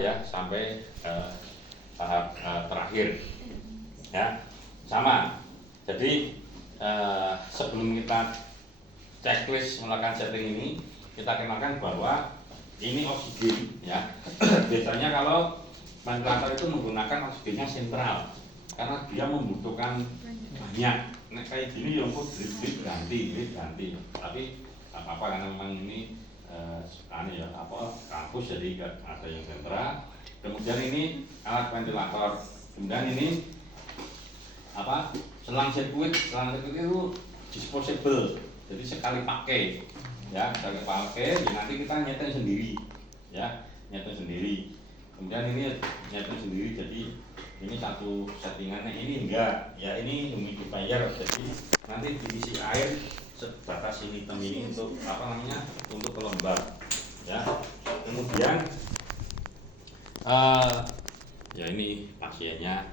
ya sampai tahap terakhir ya sama. Jadi sebelum kita checklist melakukan setting ini, kita kenalkan bahwa ini oksigen ya. Biasanya kalau ventilator itu menggunakan oksigennya sentral karena dia membutuhkan banyak. Nah, kayak gini ya kok drip ganti. Tapi apa karena memang ini ya kampus jadi ada yang sentral. Kemudian ini alat ventilator. Kemudian ini selang sirkuit itu disposable. Jadi sekali pakai ya, sekali pakai ya nanti kita nyeting sendiri ya, nyeting sendiri. Kemudian ini nyeting sendiri, jadi ini satu settingannya. Ini enggak ya, ini humidifier, jadi nanti diisi air sebatas ini hitam ini untuk untuk pelembab ya. Kemudian ya ini pasiennya,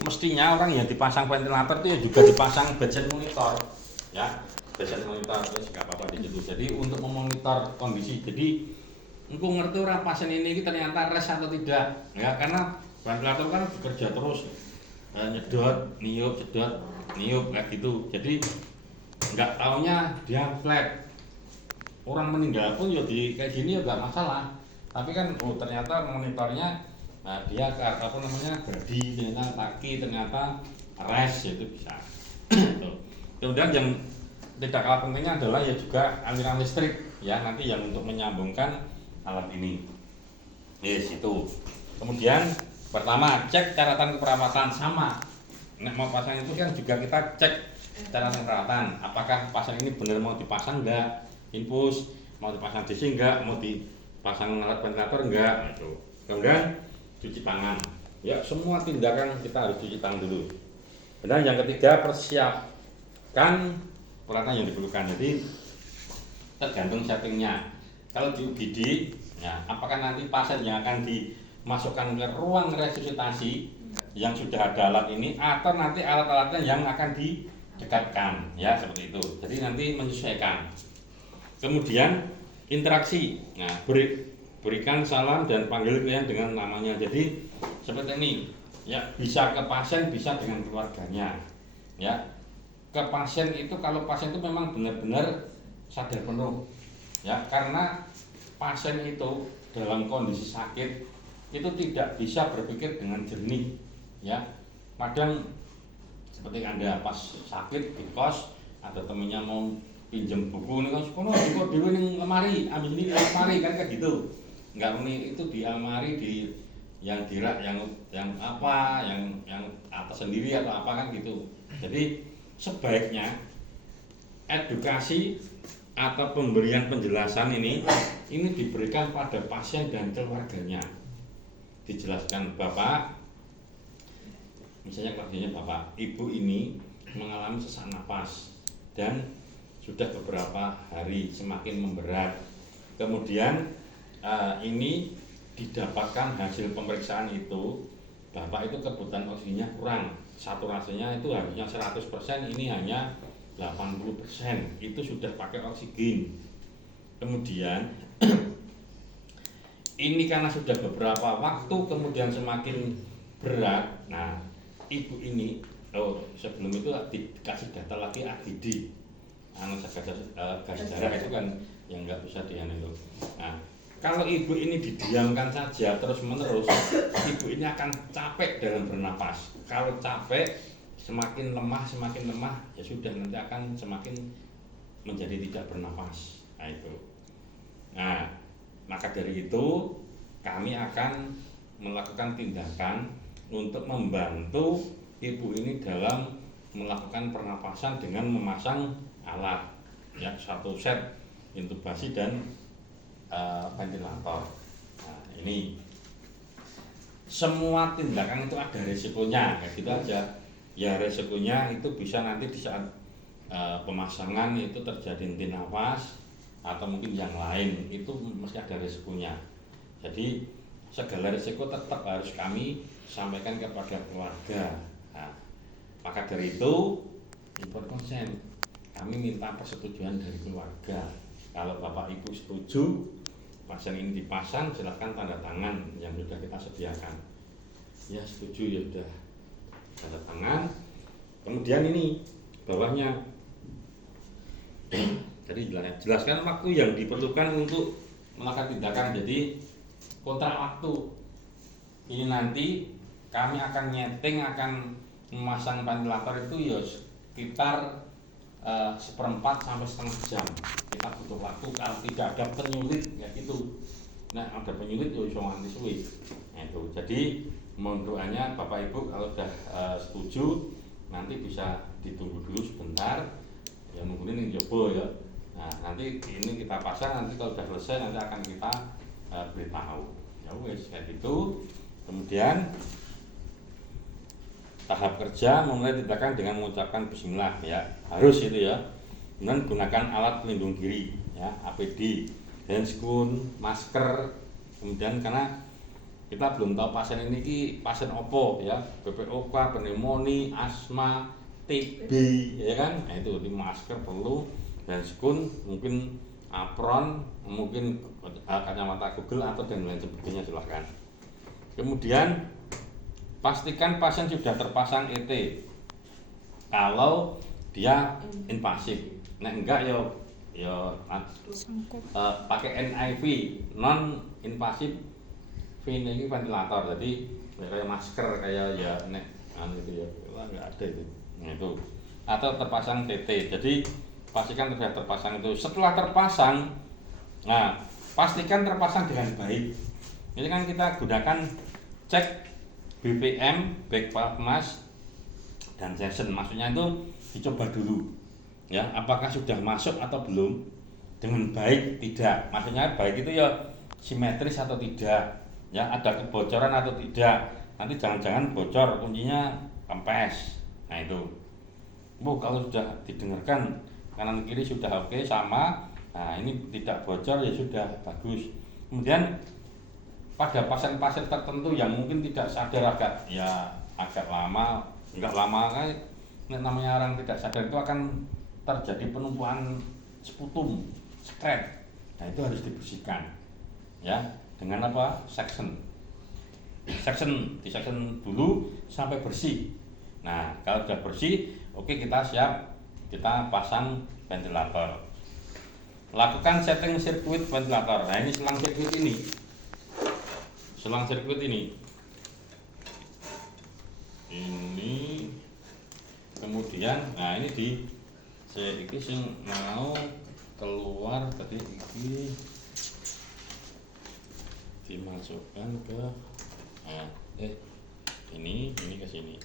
mestinya orang yang dipasang ventilator itu ya juga dipasang bedside monitor ya, bedside monitor itu nggak apa-apa di situ. Jadi untuk memonitor kondisi, jadi engkau ngerti orang pasien ini ternyata res atau tidak ya, karena ventilator kan bekerja terus nyedot niup kayak gitu. Jadi nggak taunya dia flat, orang meninggal pun ya di kayak gini ya nggak masalah. Tapi kan ternyata monitornya dia berdi, ternyata kaki, ternyata res, itu bisa. Kemudian yang tidak kalah pentingnya adalah ya juga aliran listrik ya, nanti yang untuk menyambungkan alat ini. Yes, itu. Kemudian pertama cek catatan keperawatan sama. Nek mau pasang itu kan juga kita cek catatan keperawatan. Apakah pasang ini benar mau dipasang enggak? Infus mau dipasang DC enggak? Mau dipasang alat ventilator enggak? Itu. Kemudian cuci tangan. Ya, semua tindakan kita harus cuci tangan dulu. Dan yang ketiga, persiapkan peralatan yang diperlukan. Jadi tergantung settingnya. Kalau di UGD, ya, apakah nanti pasien yang akan dimasukkan ke ruang resusitasi yang sudah ada alat ini, atau nanti alat-alatnya yang akan didekatkan, ya seperti itu. Jadi nanti menyesuaikan. Kemudian interaksi. Nah, berikan salam dan panggil klien dengan namanya. Jadi seperti ini, ya, bisa ke pasien, bisa dengan keluarganya, ya. Ke pasien itu kalau pasien itu memang benar-benar sadar penuh, ya, karena pasien itu dalam kondisi sakit itu tidak bisa berpikir dengan jernih, ya. Kadang seperti Anda pas sakit di kos, ada temennya mau pinjem buku nih kan, sekolah buku dulu nih lemari, ambil ini lemari kan kayak gitu. Enggak, ini itu di almari, di yang dirak, yang atas sendiri atau apa kan gitu. Jadi sebaiknya edukasi atau pemberian penjelasan ini diberikan pada pasien dan keluarganya. Dijelaskan, Bapak, misalnya keluarganya Bapak, Ibu ini mengalami sesak napas dan sudah beberapa hari semakin memberat. Kemudian ini didapatkan hasil pemeriksaan itu, Bapak itu kebutuhan oksigennya kurang, saturasinya itu harusnya 100%, ini hanya 80%, itu sudah pakai oksigen. Kemudian ini karena sudah beberapa waktu kemudian semakin berat. Nah, ibu ini sebelum itu dikasih data lagi AGD, gas darah itu kan yang nggak bisa dihandle. Nah, kalau ibu ini didiamkan saja terus menerus, ibu ini akan capek dalam bernapas. Kalau capek, semakin lemah ya sudah, nanti akan semakin menjadi tidak bernapas. Nah itu. Nah, maka dari itu kami akan melakukan tindakan untuk membantu ibu ini dalam melakukan pernapasan dengan memasang alat, ya, satu set intubasi dan ventilator. Nah, ini semua tindakan itu ada risikonya, kayak gitu aja. Ya, risikonya itu bisa nanti di saat pemasangan itu terjadi henti nafas atau mungkin yang lain, itu mesti ada risikonya. Jadi segala risiko tetap harus kami sampaikan kepada keluarga. Nah, maka dari itu inform konsen, kami minta persetujuan dari keluarga. Kalau Bapak Ibu setuju, pasien ini dipasang, silahkan tanda tangan yang sudah kita sediakan. Ya setuju, ya udah tanda tangan. Kemudian ini bawahnya, jadi jelaskan waktu yang diperlukan untuk melakukan tindakan. Jadi kontrak waktu ini nanti kami akan nyeting, akan memasang ventilator itu ya sekitar 1/4 sampai setengah jam. Kita butuh waktu kalau tidak ada penyulit ya gitu. Nah ada penyulit ya iso nganti suwe. Nah, itu. Jadi mohon doanya Bapak Ibu kalau sudah setuju nanti bisa ditunggu dulu sebentar. Ya mungkin ini coba ya. Nah nanti ini kita pasang, nanti kalau sudah selesai nanti akan kita beritahu. Ya wes kayak gitu. Kemudian tahap kerja memulai tindakan dengan mengucapkan bismillah ya, harus itu ya. Kemudian gunakan alat pelindung diri ya, APD, handscoon, masker. Kemudian karena kita belum tahu pasien ini pasien opo ya, BPOK, pneumonia, asma, TB ya kan. Nah, itu di masker perlu, handscoon, mungkin apron, mungkin kacamata Google atau dan lain sebagainya silahkan. Kemudian pastikan pasien sudah terpasang ET kalau dia invasif. Nah enggak pakai NIV, non invasif ini ventilator. Jadi kayak masker kayak ya nek gitu ya. Wah enggak ada itu. Nah itu. Atau terpasang TT. Jadi pastikan sudah terpasang itu. Setelah terpasang, nah pastikan terpasang dengan baik. Ini kan kita gunakan cek BPM, back valve mask, dan session. Maksudnya itu dicoba dulu ya, apakah sudah masuk atau belum dengan baik, tidak. Maksudnya baik itu ya simetris atau tidak ya, ada kebocoran atau tidak. Nanti jangan-jangan bocor, kuncinya kempes. Nah itu kalau sudah didengarkan kanan kiri sudah oke sama, nah ini tidak bocor ya sudah bagus. Kemudian pada pasien-pasien tertentu yang mungkin tidak sadar agak lama, enggak lama kan namanya orang tidak sadar itu akan terjadi penumpukan sputum, sekret. Nah itu harus dibersihkan ya dengan apa? Section dulu sampai bersih. Nah kalau sudah bersih, oke kita siap, kita pasang ventilator. Lakukan setting sirkuit ventilator. Nah ini selang sirkuit ini kemudian nah ini ini sing mau keluar tadi ini dimasukkan ke ini ke sini.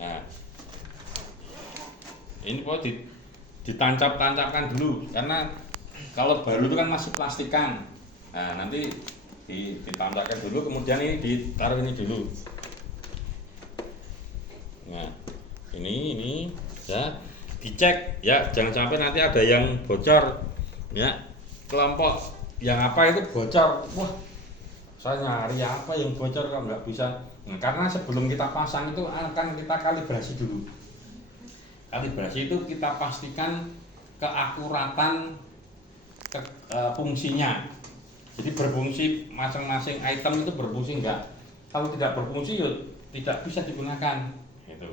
Nah ini kok ditancap-tancapkan dulu karena kalau baru itu kan masih plastikan. Nah nanti ditancapkan dulu, kemudian ini ditaruh ini dulu. Nah ini ya dicek ya, jangan sampai nanti ada yang bocor ya, kelompok yang apa itu bocor, wah saya nyari apa yang bocor kalau nggak bisa. Nah, karena sebelum kita pasang itu akan kita kalibrasi dulu. Kalibrasi itu kita pastikan keakuratan fungsinya. Jadi berfungsi, masing-masing item itu berfungsi enggak. Kalau tidak berfungsi ya tidak bisa digunakan. Itu.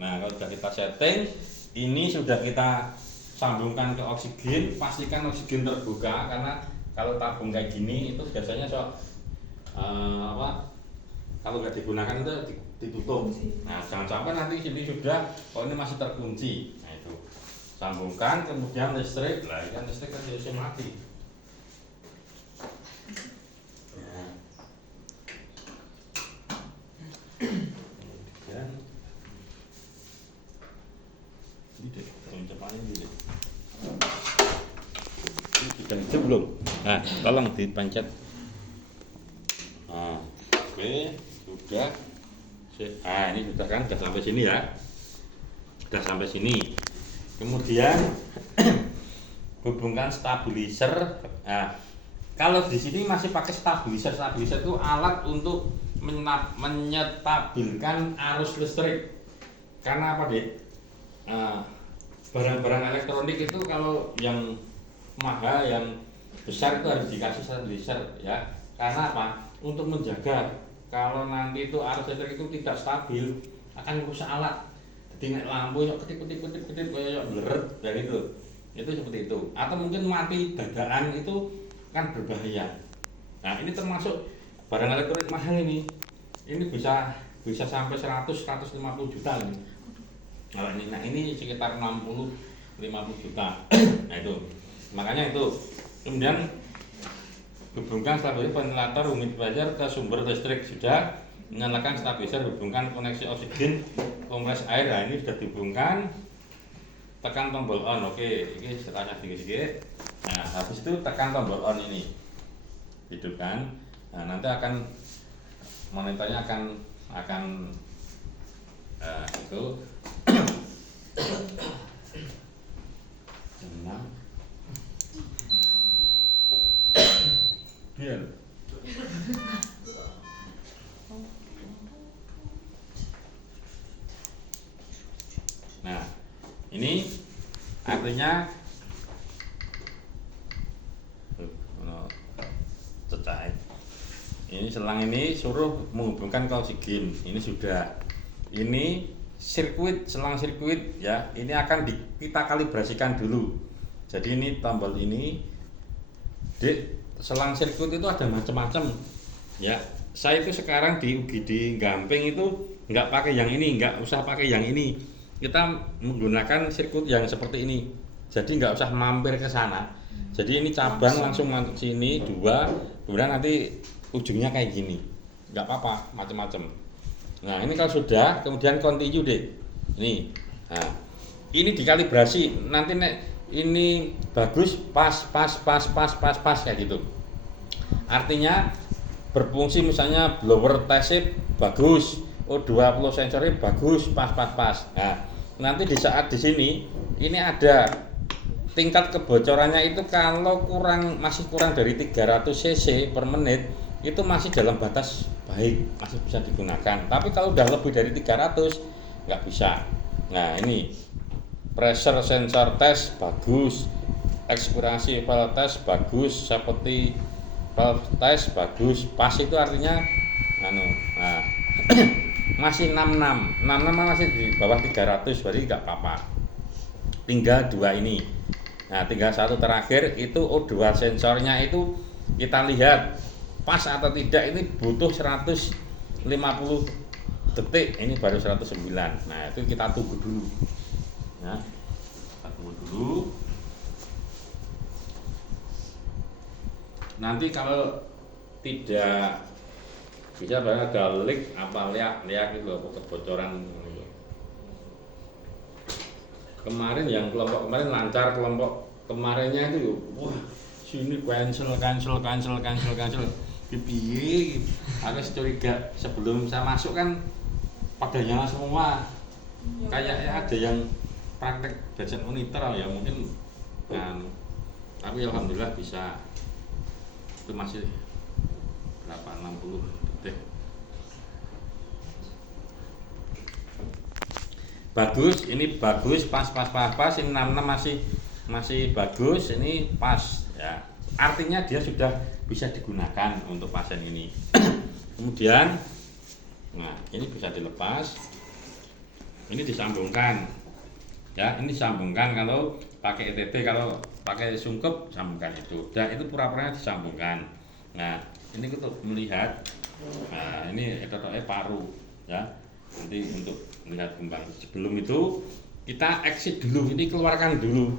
Nah kalau sudah kita setting, ini sudah kita sambungkan ke oksigen, pastikan oksigen terbuka karena kalau tabung kayak gini itu biasanya kalau nggak digunakan itu ditutup. Nah jangan sampai nanti sini sudah, ini masih terkunci. Nah itu sambungkan, kemudian listrik, lah kan listrik kan harus mati. Kemudian sudah itu belum? Nah tolong dipencet. Nah, oke sudah. Ini sudah kan, sudah sampai sini ya, sudah sampai sini. Kemudian hubungkan stabilizer. Nah, kalau di sini masih pakai stabilizer itu alat untuk menyetabilkan arus listrik. Karena apa deh? Barang-barang elektronik itu kalau yang mahal, yang besar itu harus dikasih stabilizer ya. Karena apa? Untuk menjaga kalau nanti itu arus listrik itu tidak stabil akan merusak alat. Jadi nek lampu yuk ketip kayak bleret dan itu seperti itu. Atau mungkin mati dadakan itu kan berbahaya. Nah ini termasuk barang elektronik mahal ini bisa sampai 100-150 juta ini. Kalau ini, nah ini sekitar 60-50 juta. Nah itu, makanya itu. Kemudian hubungkan stabilizer ventilator humidifier ke sumber listrik, sudah menyalakan stabilizer, hubungkan koneksi oksigen kompres air. Nah ini sudah dihubungkan, tekan tombol on. Oke, ini setelah sedikit. Nah habis itu tekan tombol on ini, hidupkan. Nah nanti akan monitornya akan itu biar nah ini artinya cecah. Ini selang ini suruh menghubungkan ke oksigen. Ini sudah. Ini sirkuit, selang sirkuit ya. Ini akan kita kalibrasikan dulu. Jadi ini tombol ini. Selang sirkuit itu ada macam-macam. Ya. Saya itu sekarang di UGD Gamping itu nggak pakai yang ini, nggak usah pakai yang ini. Kita menggunakan sirkuit yang seperti ini. Jadi nggak usah mampir ke sana. Jadi ini cabang langsung masuk sini 2, kemudian nanti ujungnya kayak gini, nggak apa-apa, macam-macam. Nah ini kalau sudah, kemudian continue deh. Nah ini dikalibrasi. Nanti ini bagus, pas kayak gitu. Artinya berfungsi, misalnya blower test bagus, O20 sensornya bagus, pas. Nah nanti di saat di sini ini ada tingkat kebocorannya itu kalau masih kurang dari 300 cc per menit itu masih dalam batas baik, masih bisa digunakan. Tapi kalau udah lebih dari 300 nggak bisa. Nah ini pressure sensor test bagus, eksplorasi valve test bagus, seperti valve test bagus, pas itu artinya nah masih 66 masih di bawah 300, berarti nggak apa-apa. Tinggal 2 ini. Nah tinggal satu terakhir itu O2 sensornya itu kita lihat pas atau tidak. Ini butuh 150 detik, ini baru 109. Nah itu kita tunggu dulu ya, kita tunggu dulu. Nanti kalau tidak bisa banyak ada leak apa liak itu kebocoran. Kemarin yang kelompok kemarin lancar, kelompok kemarinnya itu wah sini cancel piye. Aku curiga sebelum saya masuk kan pada nyala semua. Kayaknya ada yang praktek gadget monitor ya mungkin kan. Tapi alhamdulillah bisa. Itu masih berapa 60 detik. Bagus, ini bagus, pas, ini 66 masih bagus, ini pas ya. Artinya dia sudah bisa digunakan untuk pasien ini. Kemudian nah, ini bisa dilepas. Ini disambungkan. Ya, ini disambungkan kalau pakai ETT, kalau pakai sungkup sambungkan itu. Dan itu pura-puranya disambungkan. Nah, ini untuk melihat. Nah, ini etotoknya paru ya. Nanti untuk melihat kembang. Sebelum itu kita exit dulu, ini keluarkan dulu.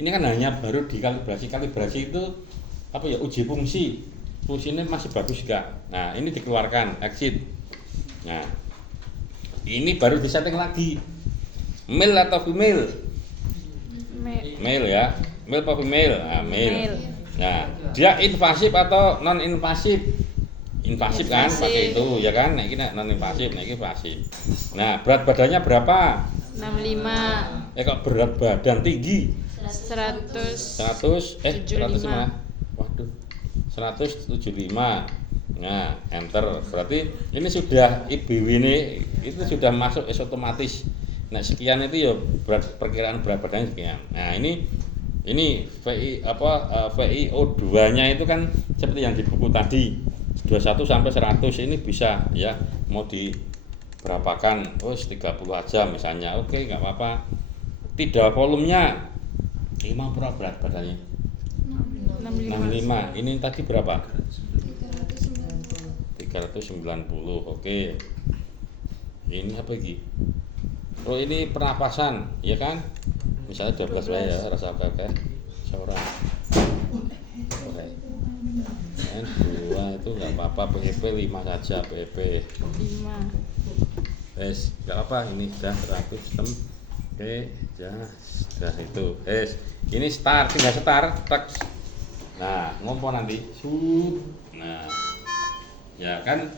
Ini kan hanya baru dikalibrasi itu apa ya, uji fungsi. Fungsinya masih bagus enggak. Nah, ini dikeluarkan, exit. Nah, ini baru disetting lagi. Male atau female? Male ya. Male atau female? Nah, male. Nah, dia invasif atau non invasif? Invasif kan pakai itu ya kan. Nah, ini non invasif, nah ini invasif. Nah, berat badannya berapa? 65. Kok berat badan tinggi? 100. 100 malah. Waduh. 175. Nah, enter. Berarti ini sudah IBW ini itu sudah masuk otomatis. Nah, sekian itu ya perkiraan berat badannya sekian. Nah, ini Ini VIO2-nya itu kan seperti yang di buku tadi 21 sampai 100 ini bisa ya, mau diberapakan, 30 aja misalnya, oke nggak apa-apa. Tidak, volumenya 5 berat badannya 65, ini tadi berapa? 390, oke. Ini apa lagi? Oh ini pernapasan, ya kan? Misalnya 12 wae ya, rasa oke. Seorang. Oke. N 2 itu enggak apa-apa, PEP 5 saja, PEP. 5. Wes, enggak apa, ini sudah teratur sistem. Oke, ya, sudah itu. Wes, ini start, tinggal start, tak. Nah, ngompo nanti. Nah. Ya kan.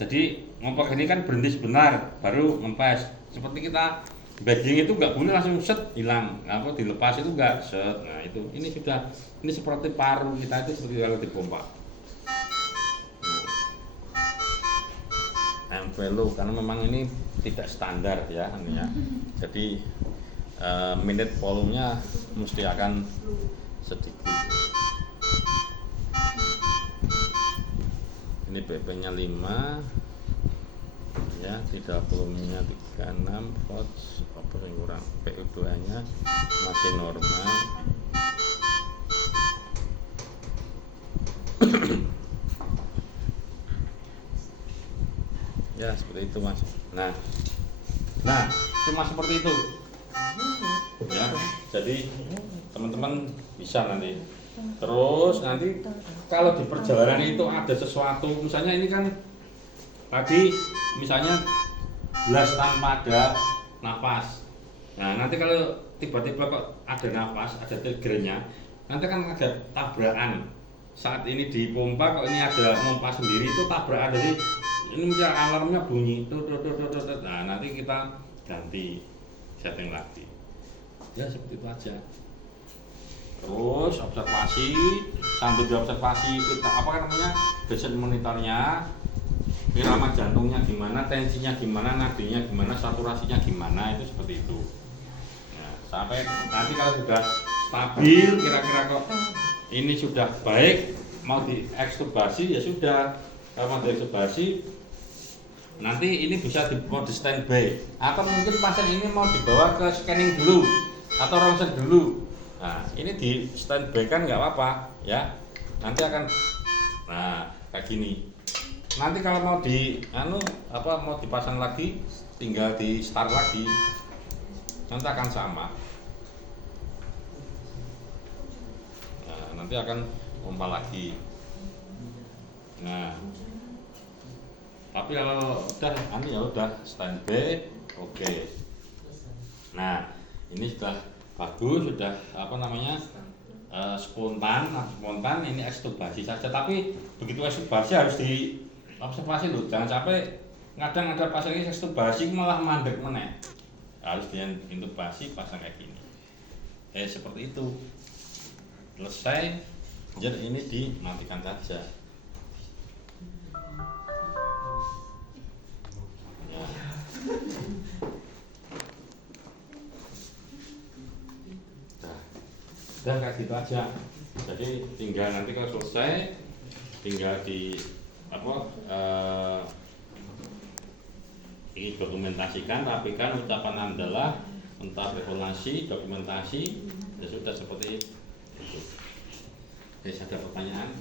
Jadi ngompo ini kan berhenti sebentar, baru ngempes. Seperti kita bagging itu nggak boleh langsung set hilang, apa dilepas itu nggak set. Nah itu, ini sudah, ini seperti paru kita itu seperti kalau dipompa. Envelope karena memang ini tidak standar ya, artinya. Jadi minute volumenya mesti akan sedikit. Ini BP-nya 5. Ya, 30-nya 36 volts, apa yang kurang, PU2-nya masih normal. Ya, seperti itu Mas. Nah, cuma seperti itu. Ya, jadi teman-teman bisa nanti. Terus nanti kalau di perjalanan itu ada sesuatu, misalnya ini kan tadi misalnya gelas tanpa ada nafas. Nah nanti kalau tiba-tiba kok ada nafas, ada triggernya, nanti kan ada tabrakan. Saat ini dipompa kok ini ada pompa sendiri, itu tabrakan. Jadi ini alarmnya bunyi. Nah nanti kita ganti, setting lagi. Ya seperti itu aja. Terus observasi, sambil diobservasi kita apa namanya, basic monitornya, irama jantungnya gimana, tensinya gimana, nadinya gimana, saturasinya gimana, itu seperti itu. Nah, sampai nanti kalau sudah stabil, kira-kira kok ini sudah baik, mau diekstubasi ya sudah. Kalau mau diekstubasi, nanti ini bisa mau di standby, atau mungkin pasien ini mau dibawa ke scanning dulu atau ronsen dulu. Nah, ini di standby kan nggak apa-apa ya. Nanti akan, nah kayak gini. Nanti kalau mau mau dipasang lagi, tinggal di start lagi, nanti akan sama. Nah, nanti akan pompa lagi. Nah, tapi kalau udah ya udah standby, oke. Nah, ini sudah bagus, sudah spontan, ini ekstubasi saja. Tapi begitu ekstubasi harus di observasi loh, jangan sampai kadang ada pasien ini ekstubasi malah mandek meneh, harus diintubasi pasang kayak gini. Seperti itu. Selesai, jadi ini dimatikan saja. Ya. Udah kayak gitu aja. Jadi tinggal nanti kalau selesai, tinggal ini dokumentasikan, rapikan ucapan andalah, entah evaluasi, dokumentasi, ya sudah seperti itu. Ada pertanyaan?